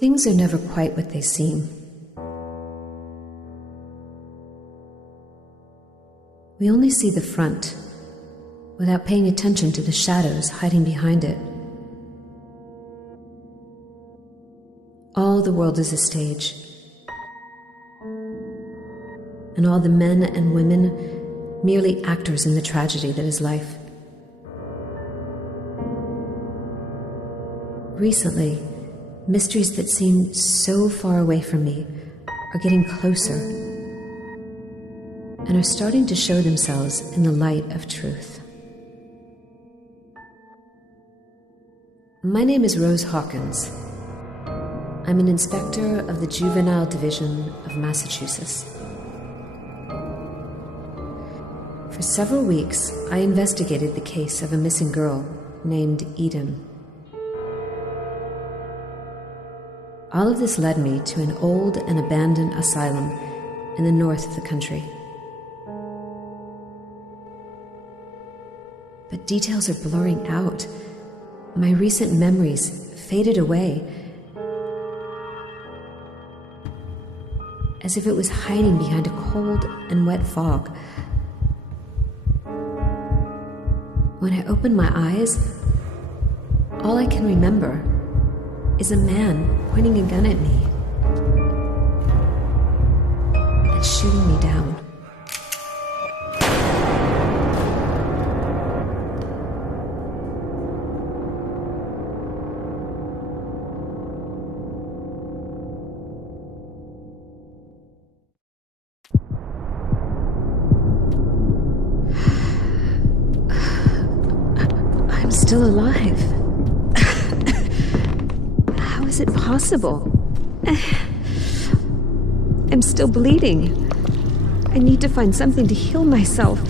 Things are never quite what they seem. We only see the front, without paying attention to the shadows hiding behind it. All the world is a stage, and all the men and women merely actors in the tragedy that is life. Recently, mysteries that seemed so far away from me are getting closer and are starting to show themselves in the light of truth. My name is Rose Hawkins. I'm an inspector of the Juvenile Division of Massachusetts. For several weeks, I investigated the case of a missing girl named Eden. All of this led me to an old and abandoned asylum in the north of the country. But details are blurring out. My recent memories faded away, as if it was hiding behind a cold and wet fog. When I opened my eyes, all I can remember is a man pointing a gun at me and shooting me down. I'm still alive. How is it possible? I'm still bleeding. I need to find something to heal myself.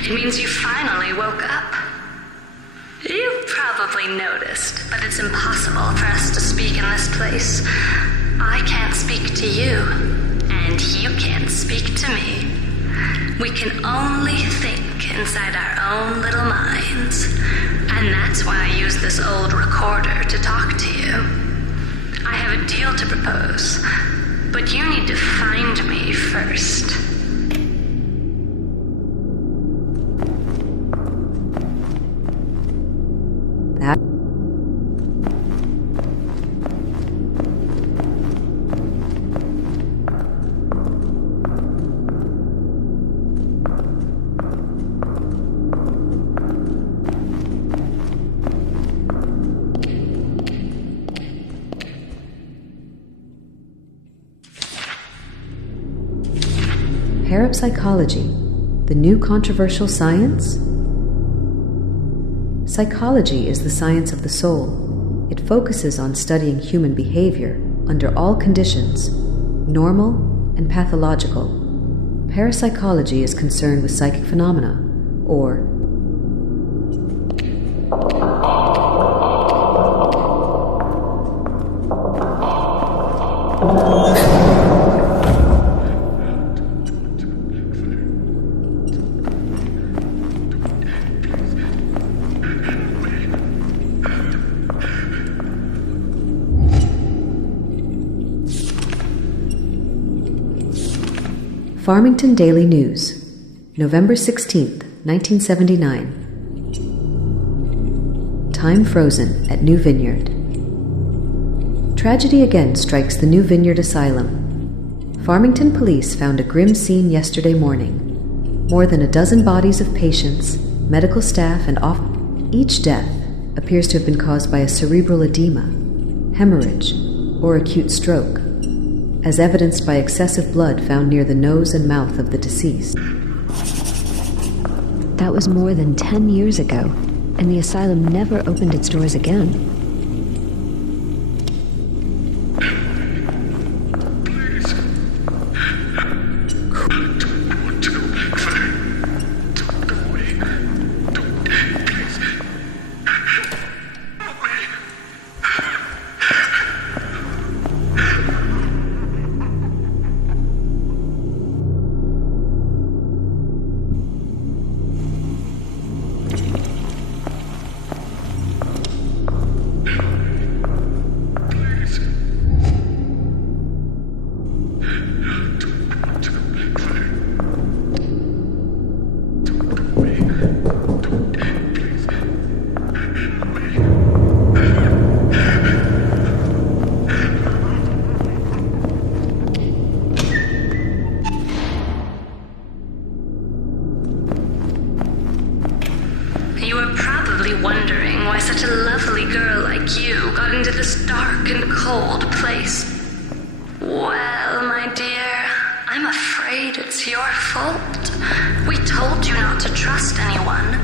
It means you finally woke up. You've probably noticed that it's impossible for us to speak in this place. I can't speak to you, and you can't speak to me. We can only think inside our own little minds, and that's why I use this old recorder to talk to you. I have a deal to propose, but you need to find me first. Parapsychology, the new controversial science? Psychology is the science of the soul. It focuses on studying human behavior under all conditions, normal and pathological. Parapsychology is concerned with psychic phenomena, or Farmington Daily News, November 16th, 1979. Time frozen at New Vineyard. Tragedy again strikes the New Vineyard Asylum. Farmington police found a grim scene yesterday morning. More than a dozen bodies of patients, medical staff, and each death appears to have been caused by a cerebral edema, hemorrhage, or acute stroke, as evidenced by excessive blood found near the nose and mouth of the deceased. That was more than 10 years ago, and the asylum never opened its doors again. Wondering why such a lovely girl like you got into this dark and cold place. Well, my dear, I'm afraid it's your fault. We told you not to trust anyone.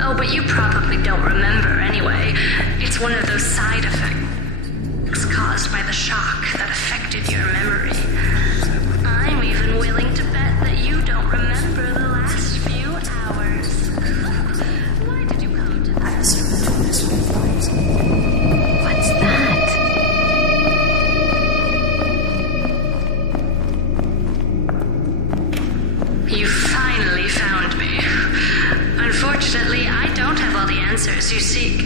Oh, but you probably don't remember anyway. It's one of those side effects caused by the shock that affected your memory. I'm even willing to bet that you don't remember the last few hours. Why did you come to this? What's that? You finally found me. Unfortunately, I don't have all the answers you seek,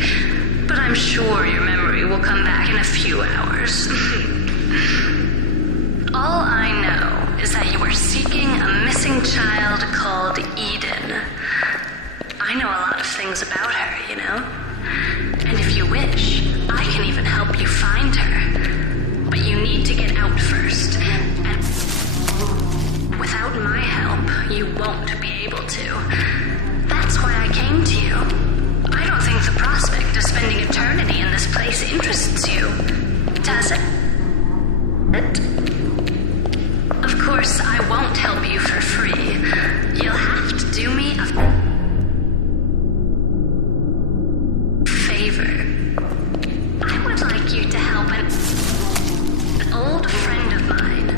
but I'm sure your memory will come back in a few hours. All I know is that you were seeking a missing child called Eden. I know a lot of things about her, you know? And if you wish, I can even help you find her. But you need to get out first. And without my help, you won't be able to. That's why I came to you. I don't think the prospect of spending eternity in this place interests you, does it? Of course, I won't help you for free. You'll have to do me a favor. I would like you to help an old friend of mine,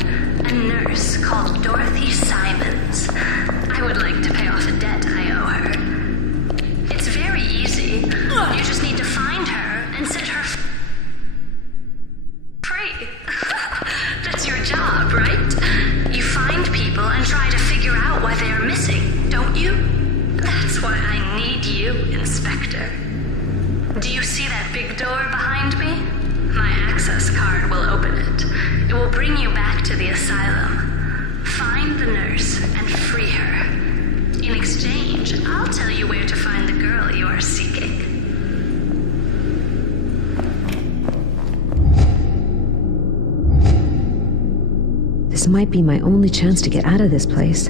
a nurse called Dorothy Simons. I would like to pay off a debt I owe her. It's very easy. You just need to find her and set her free. That's your job, right? You find people and try to figure out why they are missing, don't you? That's why I need you, Inspector. Do you see that big door behind me? My access card will open it. It will bring you back to the asylum. Find the nurse and free her. In exchange, I'll tell you where to find the girl you are seeking. This might be my only chance to get out of this place.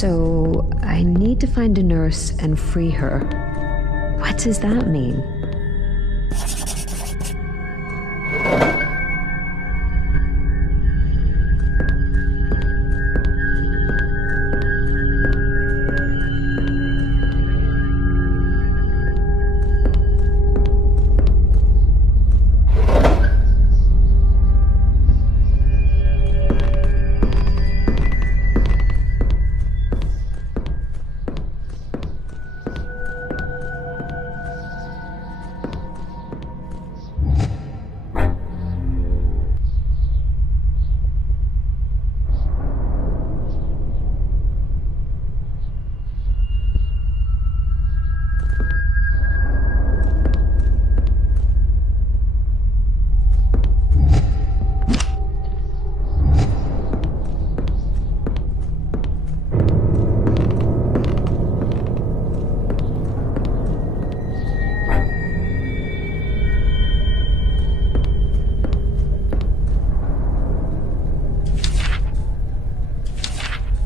So, I need to find a nurse and free her. What does that mean?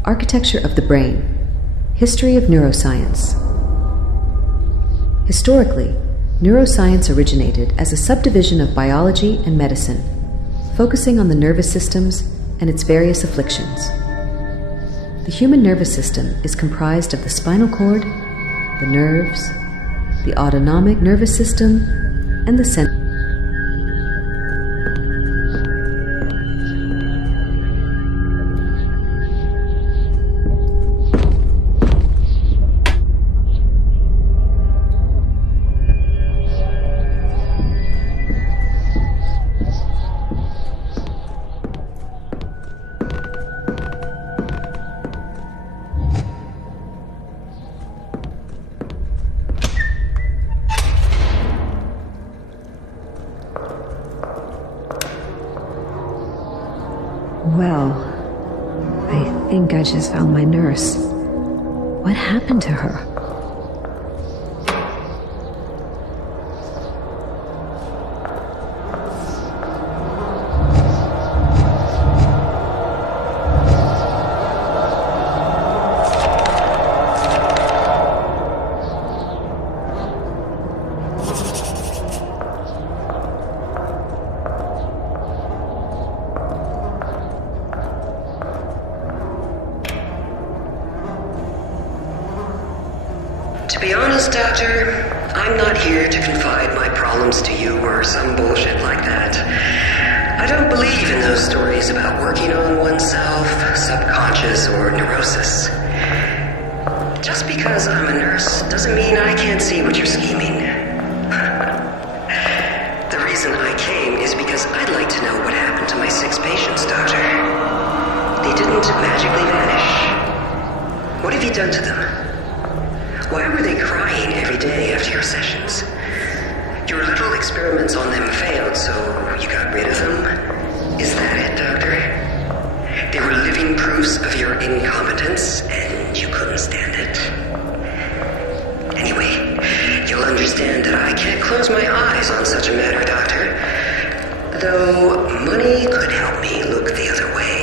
Architecture of the Brain. History of Neuroscience. Historically, neuroscience originated as a subdivision of biology and medicine, focusing on the nervous systems and its various afflictions. The human nervous system is comprised of the spinal cord, the nerves, the autonomic nervous system, and the central. Well, I think I just found my nurse. What happened to her? To be honest, Doctor, I'm not here to confide my problems to you or some bullshit like that. I don't believe in those stories about working on oneself, subconscious, or neurosis. Just because I'm a nurse doesn't mean I can't see what you're scheming. The reason I came is because I'd like to know what happened to my 6 patients, Doctor. They didn't magically vanish. What have you done to them? Why were they crying every day after your sessions? Your little experiments on them failed, so you got rid of them? Is that it, Doctor? They were living proofs of your incompetence, and you couldn't stand it? Anyway, you'll understand that I can't close my eyes on such a matter, Doctor. Though money could help me look the other way.